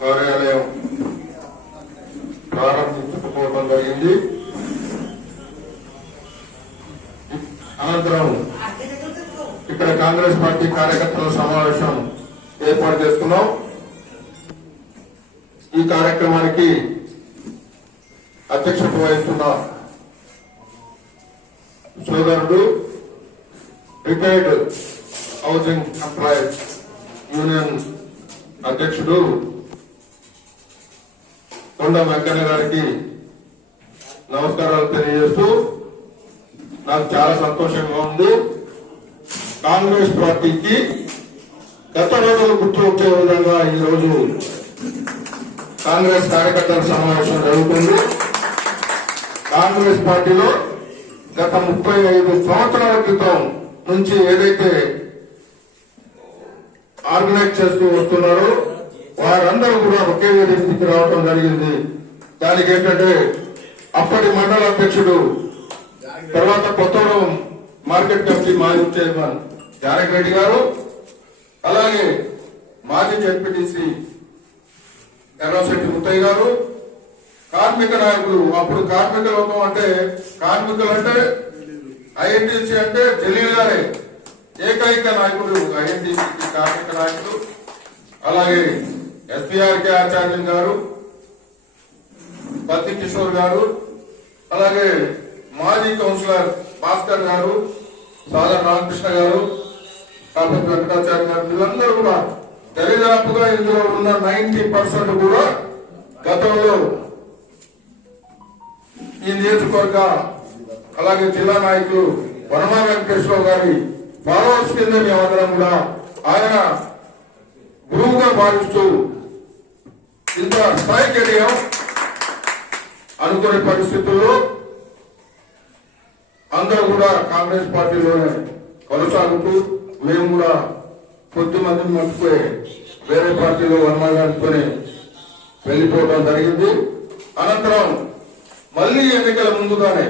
కార్యాలయం ప్రారంభించుకోవడం జరిగింది. అనంతరం ఇక్కడ కాంగ్రెస్ పార్టీ కార్యకర్తల సమావేశం ఏర్పాటు చేసుకున్నాం. ఈ కార్యక్రమానికి అధ్యక్షత వహిస్తున్న సోదరుడు రిటైర్డ్ హౌసింగ్ ఎంప్లాయీస్ యూనియన్ అధ్యక్షుడు కొండ వెంకన్న గారికి నమస్కారాలు తెలియజేస్తూ నాకు చాలా సంతోషంగా ఉంది. కాంగ్రెస్ పార్టీకి గత రోజులు గుర్తు వచ్చే విధంగా ఈ రోజు కాంగ్రెస్ కార్యకర్తల సమావేశం జరుగుతుంది. కాంగ్రెస్ పార్టీలో గత 35 సంవత్సరాల క్రితం నుంచి ఏదైతే ఆర్గనైజ్ చేస్తూ వస్తున్నారో వారందరూ కూడా ఒకే వేదికకి రావడం జరిగింది. దానికి ఏంటంటే అప్పటి మండల అధ్యక్షుడు, తర్వాత కొత్తగూడెం మార్కెట్ కమిటీ మాజీ చైర్మన్ జానకి రెడ్డి గారు, అలాగే మాజీ జడ్పీటీసీ ఎర్రశెట్టి ముత్తయ్య గారు, కార్మిక నాయకులు, అప్పుడు కార్మిక లోకం అంటే కార్మికులు అంటే ఐఎన్టీసీ అంటే జలీల్ గారే ఏకైక నాయకుడు, ఐఎన్టీసీ కార్మిక నాయకుడు, అలాగే ఎస్పీఆర్కే ఆచార్య గారు, పత్తి కిషోర్ గారు, అలాగే మాజీ కౌన్సిలర్ భాస్కర్ గారు, సాదర్ రామకృష్ణ గారు, కాపతి వెంకటాచార్య గారు, వీళ్ళందరూ కూడా దరిదాపుగా ఇందులో ఉన్న 90% కూడా గతంలో ఈ నియోజకవర్గ అలాగే జిల్లా నాయకులు వనమా వెంకటేశ్వరరావు గారి ఫాలోవర్స్ కింద మేమందరం కూడా ఆయన గురువుగా భావిస్తూ ఇంత స్థాయికి ఎదిగాం. అనుకునే పరిస్థితుల్లో అందరూ కూడా కాంగ్రెస్ పార్టీలోనే కొనసాగుతూ మేము కూడా కొద్ది మందిని మర్చిపోయి వేరే పార్టీలో వర్మ గారితోనే వెళ్లిపోవడం జరిగింది. అనంతరం మళ్లీ ఎన్నికల ముందుగానే